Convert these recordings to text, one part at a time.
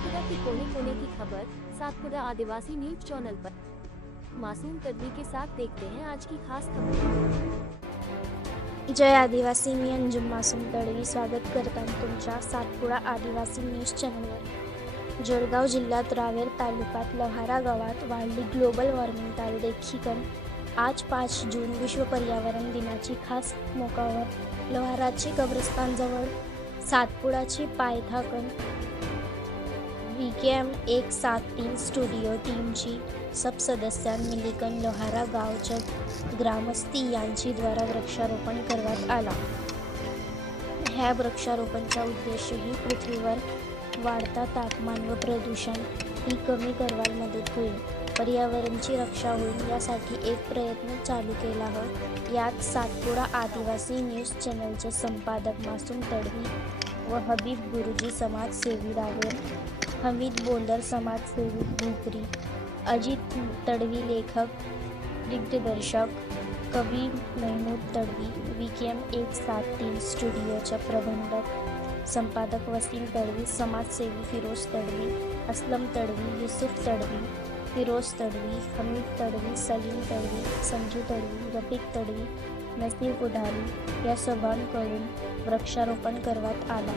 सातपुरा की कोने कोने की खबर सातपुरा आदिवासी न्यूज चैनल पर मासूम तडवी के साथ देखते हैं आज की खास खबर। जय आदिवासी, मी अंजुम मासूम तडवी स्वागत करताना तुमच्या सातपुडा आदिवासी न्यूज चॅनलवर। जळगाव जिल्ह्यात रावेर तालुक्यात लोहारा गावात वाढली ग्लोबल वॉर्मिंग देखील आज 5 जून विश्व पर्यावरण दिनाची खास मोकावर लोहाराची कब्रस्तानजवळ सातपुडाची पायथाकन VKM 173 स्टुडिओ टीमची सब सदस्यांनी मिलिकन लोहारा गावच्या ग्रामस्थी यांची द्वारा वृक्षारोपण करण्यात आला। ह्या वृक्षारोपणचा उद्देश ही पृथ्वीवर वाढता तापमान व प्रदूषण ही कमी करण्यास मदत होईल, पर्यावरणाची रक्षा होईल यासाठी एक प्रयत्न चालू केला आहे। यात सातपुडा आदिवासी न्यूज चॅनलचे संपादक मासूम तडवी व हबीब गुरुजी समाजसेवी रावेर, हमीद बोलर समाजसेवी भोकरी, अजित तडवी लेखक दिग्दर्शक, कवी महमूद तडवी, VKM 173 स्टुडिओचे प्रबंधक संपादक वसीम तडवी, समाजसेवी फिरोज तडवी, असलम तडवी, युसुफ तडवी, फिरोज तडवी, हमीद तडवी, सलीम तडवी, संजू तडवी, रफिक तडवी, नसीर पुढारी या सर्वांकडून वृक्षारोपण करण्यात आला।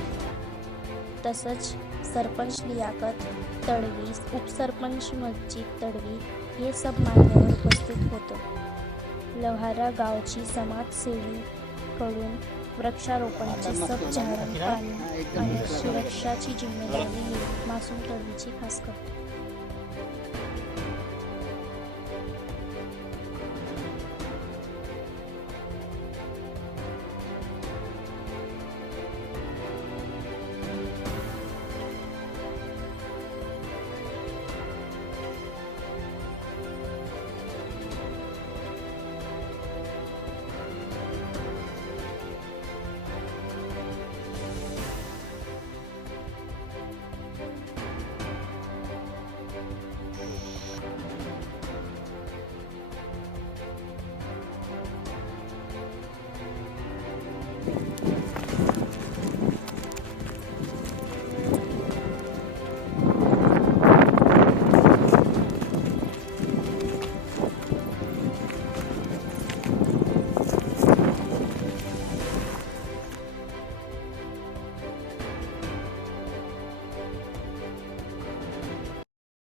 तसंच सरपंच लियाकत तडवी, उपसरपंच मस्जिद तडवी हे सब मान्यवर उपस्थित होते। लोहारा गावची समाजसेवीकडून वृक्षारोपणाची सब झाडांपाणी आणि सुरक्षाची जिम्मेदारी मासूम तडवीची खास करतो।